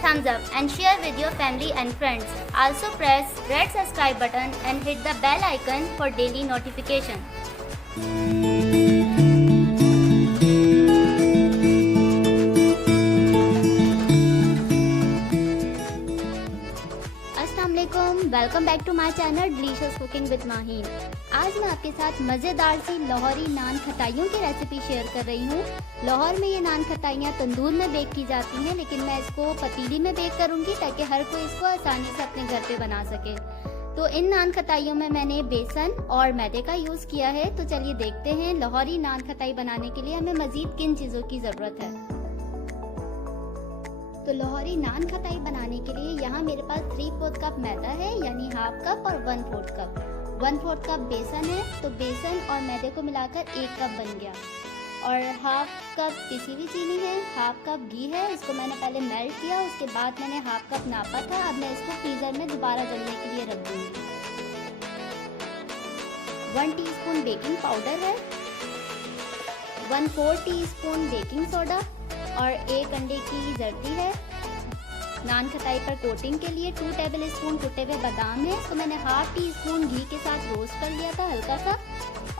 thumbs up and share with your family and friends. Also press red subscribe button and hit the bell icon for daily notification. Welcome back to my channel delicious cooking with Maheen. आज मैं आपके साथ मज़ेदार सी लाहौरी नान खटाइयों की recipe share कर रही हूँ। लाहौर में ये नान खटाइयाँ तंदूर में बेक की जाती हैं, लेकिन मैं इसको पतीली में बेक करूँगी ताकि हर कोई इसको आसानी से अपने घर पे बना सके। तो इन नान खटाइयों में मैंने बेसन और मैदे का यूज़ किया है। तो चलिए देखते हैं लाहौरी नान खटाई बनाने के लिए हमें मज़ीद किन चीज़ों की ज़रूरत है। तो लाहौरी नान खटाई बनाने के लिए यहाँ मेरे पास 3/4 कप मैदा है, यानी हाफ कप, और 1/4 कप 1/4 कप बेसन है। तो बेसन और मैदे को मिलाकर 1 कप बन गया। और हाफ कप पिसी हुई चीनी है, हाफ कप घी है। इसको मैंने पहले मेल्ट किया, उसके बाद मैंने हाफ कप नापा था। अब मैं इसको फ्रीजर में दोबारा जलने के लिए रख दूंगी। 1 टीस्पून बेकिंग पाउडर है, 1/4 टीस्पून बेकिंग सोडा और 1 अंडे की जर्दी है। नान खटाई पर कोटिंग के लिए 2 टेबल स्पून कुटे हुए बादाम है। तो मैंने हाफ टी स्पून घी के साथ रोस्ट कर लिया था हल्का सा,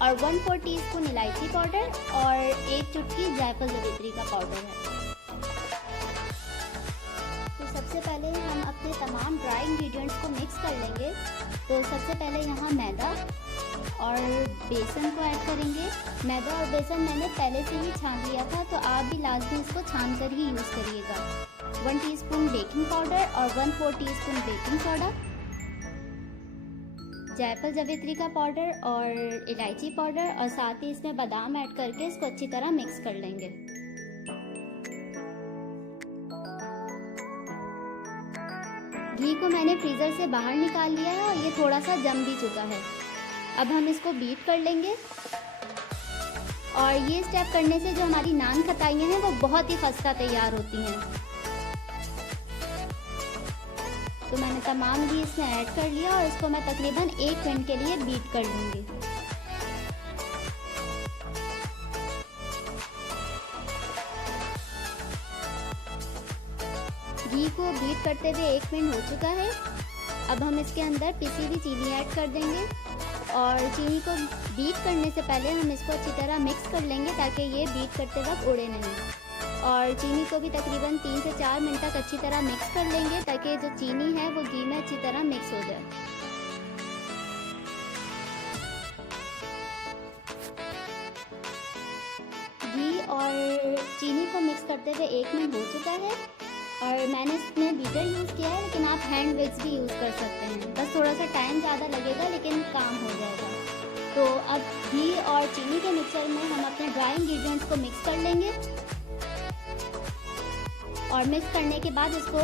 और 1/4 टीस्पून इलायची पाउडर और 1 चुटकी जायफल जावित्री का पाउडर है। तो सबसे पहले हम अपने तमाम ड्राई इंग्रेडिएंट्स को मिक्स कर लेंगे। तो सबसे पहले यहाँ मैदा और बेसन को ऐड करेंगे। मैदा और बेसन मैंने पहले से ही छान लिया था, तो आप भी लास्ट में इसको छान कर ही यूज़ करिएगा। 1 टीस्पून बेकिंग पाउडर और 1/4 टीस्पून बेकिंग सोडा, जायफल जावित्री का पाउडर और इलायची पाउडर, और साथ ही इसमें बादाम ऐड करके इसको अच्छी तरह मिक्स कर लेंगे। घी को मैंने फ्रीज़र से बाहर निकाल लिया है और ये थोड़ा सा जम भी चुका है। अब हम इसको बीट कर लेंगे। और ये स्टेप करने से जो हमारी नान खटाइयाँ हैं वो बहुत ही खस्ता तैयार होती हैं। तो मैंने तमाम घी इसमें ऐड कर लिया और इसको मैं तकरीबन 1 मिनट के लिए बीट कर लूँगी। घी को बीट करते हुए 1 मिनट हो चुका है। अब हम इसके अंदर पिसी हुई चीनी ऐड कर देंगे, और चीनी को बीट करने से पहले हम इसको अच्छी तरह मिक्स कर लेंगे ताकि ये बीट करते वक्त उड़े नहीं। और चीनी को भी तकरीबन 3 से 4 मिनट तक अच्छी तरह मिक्स कर लेंगे ताकि जो चीनी है वो घी में अच्छी तरह मिक्स हो जाए। घी और चीनी को मिक्स करते हुए 1 मिनट हो चुका है, और मैंने इसमें बीटर यूज़ किया है, लेकिन आप हैंड विक्स भी यूज़ कर सकते हैं। बस थोड़ा सा टाइम ज़्यादा लगेगा लेकिन काम हो जाएगा। तो अब घी और चीनी के मिक्सचर में हम अपने ड्राई इंग्रेडिएंट्स को मिक्स कर लेंगे, और मिक्स करने के बाद इसको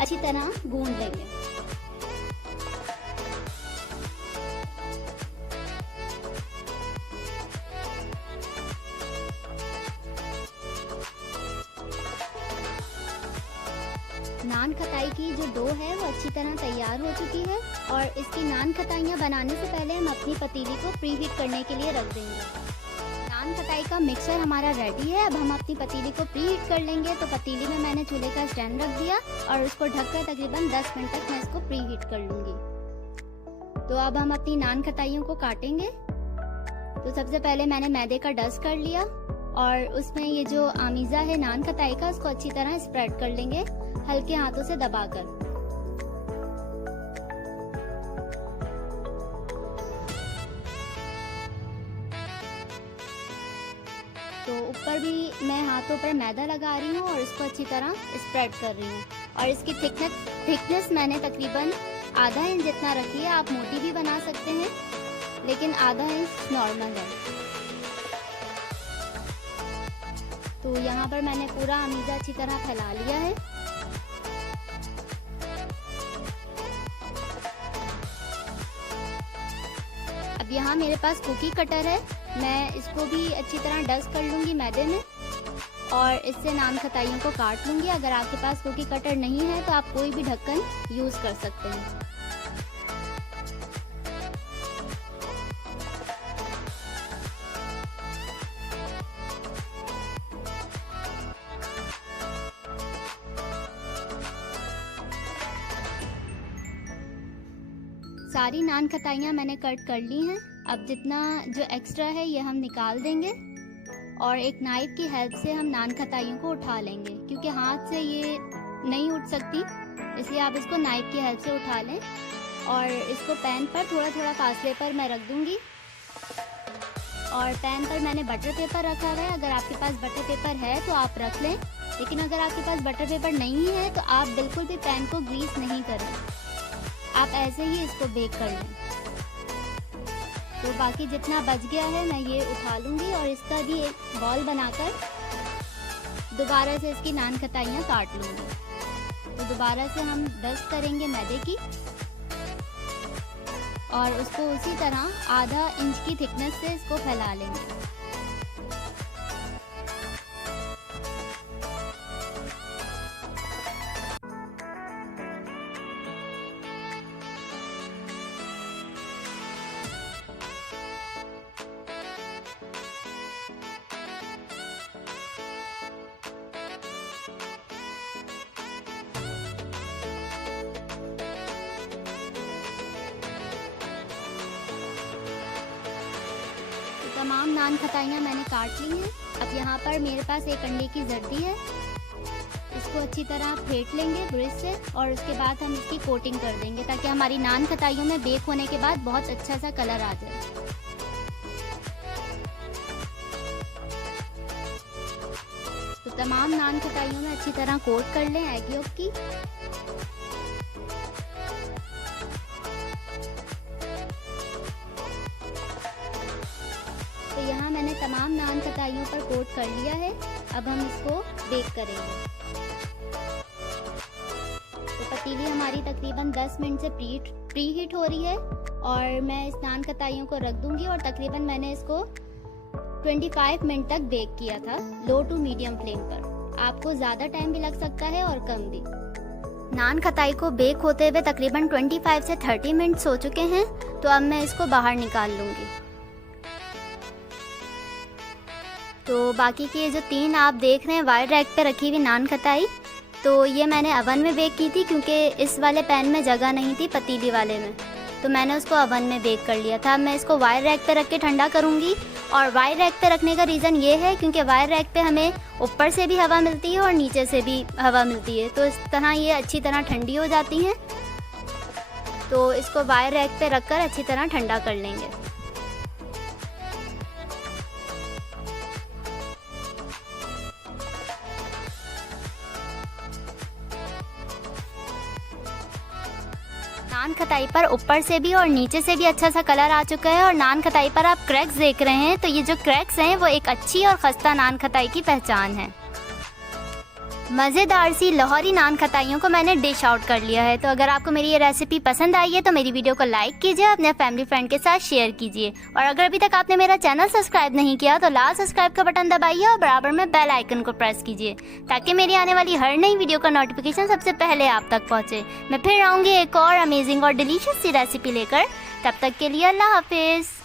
अच्छी तरह गूंद लेंगे। नान खटाई की जो डो है वो अच्छी तरह तैयार हो चुकी है, और इसकी नान खटाइयाँ बनाने से पहले हम अपनी पतीली को प्री हीट करने के लिए रख देंगे। नान खटाई का मिक्सचर हमारा रेडी है। अब हम अपनी पतीली को प्री हीट कर लेंगे। तो पतीली में मैंने चूल्हे का स्टैंड रख दिया और उसको ढककर तकरीबन 10 मिनट तक मैं इसको प्री हीट कर लूँगी। तो अब हम अपनी नान खटाइयों को काटेंगे। तो सबसे पहले मैंने मैदे का डस्ट कर लिया, और उसमें ये जो आमीज़ा है नान खटाई का, उसको अच्छी तरह स्प्रेड कर लेंगे हल्के हाथों से दबाकर। तो ऊपर भी मैं हाथों पर मैदा लगा रही हूँ और इसको अच्छी तरह स्प्रेड कर रही हूँ। और इसकी थिकनेस मैंने तकरीबन आधा इंच जितना रखी है। आप मोटी भी बना सकते हैं, लेकिन आधा इंच नॉर्मल है। तो यहाँ पर मैंने पूरा अमीज़ा अच्छी तरह फैला लिया है। अब यहाँ मेरे पास कुकी कटर है, मैं इसको भी अच्छी तरह डस्ट कर लूँगी मैदे में, और इससे नान खटाइयों को काट लूँगी। अगर आपके पास कुकी कटर नहीं है तो आप कोई भी ढक्कन यूज़ कर सकते हैं। सारी नान खताइयाँ मैंने कट कर ली हैं। अब जितना जो एक्स्ट्रा है ये हम निकाल देंगे और एक नाइफ की हेल्प से हम नान खताइयों को उठा लेंगे, क्योंकि हाथ से ये नहीं उठ सकती, इसलिए आप इसको नाइफ की हेल्प से उठा लें। और इसको पैन पर थोड़ा थोड़ा फासले पर मैं रख दूँगी। और पैन पर मैंने बटर पेपर रखा हुआ है। अगर आपके पास बटर पेपर है तो आप रख लें, लेकिन अगर आपके पास बटर पेपर नहीं है तो आप बिल्कुल भी पैन को ग्रीस नहीं करें, आप ऐसे ही इसको बेक कर लें। तो बाकी जितना बच गया है मैं ये उठा लूँगी और इसका भी एक बॉल बनाकर दोबारा से इसकी नान खताइयाँ काट लूँगी। तो दोबारा से हम डस्ट करेंगे मैदे की और उसको उसी तरह आधा इंच की थिकनेस से इसको फैला लेंगे। तमाम नान खताइयाँ मैंने काट ली हैं। अब यहाँ पर मेरे पास एक अंडे की जर्दी है, इसको अच्छी तरह फेंट लेंगे ब्रश से और उसके बाद हम इसकी कोटिंग कर देंगे ताकि हमारी नान खताइयों में बेक होने के बाद बहुत अच्छा सा कलर आ जाए। तो तमाम नान खताइयों में अच्छी तरह कोट कर लें एग यolk की। तो यहाँ मैंने तमाम नान खताइयों पर कोट कर लिया है। अब हम इसको बेक करेंगे। तो पतीली हमारी तकरीबन 10 मिनट से प्री हीट हो रही है और मैं इस नान खताइयों को रख दूंगी और तकरीबन मैंने इसको 25 मिनट तक बेक किया था लो टू मीडियम फ्लेम पर। आपको ज़्यादा टाइम भी लग सकता है और कम भी। नान खताई को बेक होते हुए तकरीबन 25 से 30 मिनट्स हो चुके हैं। तो अब मैं इसको बाहर निकाल लूँगी। तो बाकी की ये जो 3 आप देख रहे हैं वाइड रैक पे रखी हुई नान खताई, तो ये मैंने अवन में बेक की थी क्योंकि इस वाले पैन में जगह नहीं थी पतीली वाले में, तो मैंने उसको अवन में बेक कर लिया था। मैं इसको वाइड रैक पे रख के ठंडा करूँगी। और वाइड रैक पे रखने का रीज़न ये है क्योंकि वाइड रैक पे हमें ऊपर से भी हवा मिलती है और नीचे से भी हवा मिलती है, तो इस तरह ये अच्छी तरह ठंडी हो जाती हैं। तो इसको वाइड रैक पे रख कर अच्छी तरह ठंडा कर लेंगे। नान खताई पर ऊपर से भी और नीचे से भी अच्छा सा कलर आ चुका है और नान खताई पर आप क्रैक्स देख रहे हैं, तो ये जो क्रैक्स हैं वो एक अच्छी और खस्ता नान खताई की पहचान है। मज़ेदार सी लाहौरी नान खताइयों को मैंने डिश आउट कर लिया है। तो अगर आपको मेरी ये रेसिपी पसंद आई है तो मेरी वीडियो को लाइक कीजिए, अपने फैमिली फ्रेंड के साथ शेयर कीजिए और अगर अभी तक आपने मेरा चैनल सब्सक्राइब नहीं किया तो लाल सब्सक्राइब का बटन दबाइए और बराबर में बेल आइकन को प्रेस कीजिए ताकि मेरी आने वाली हर नई वीडियो का नोटिफिकेशन सबसे पहले आप तक पहुँचे। मैं फिर आऊँगी एक और अमेजिंग और डिलीशियस सी रेसिपी लेकर। तब तक के लिए अल्लाह हाफिज़।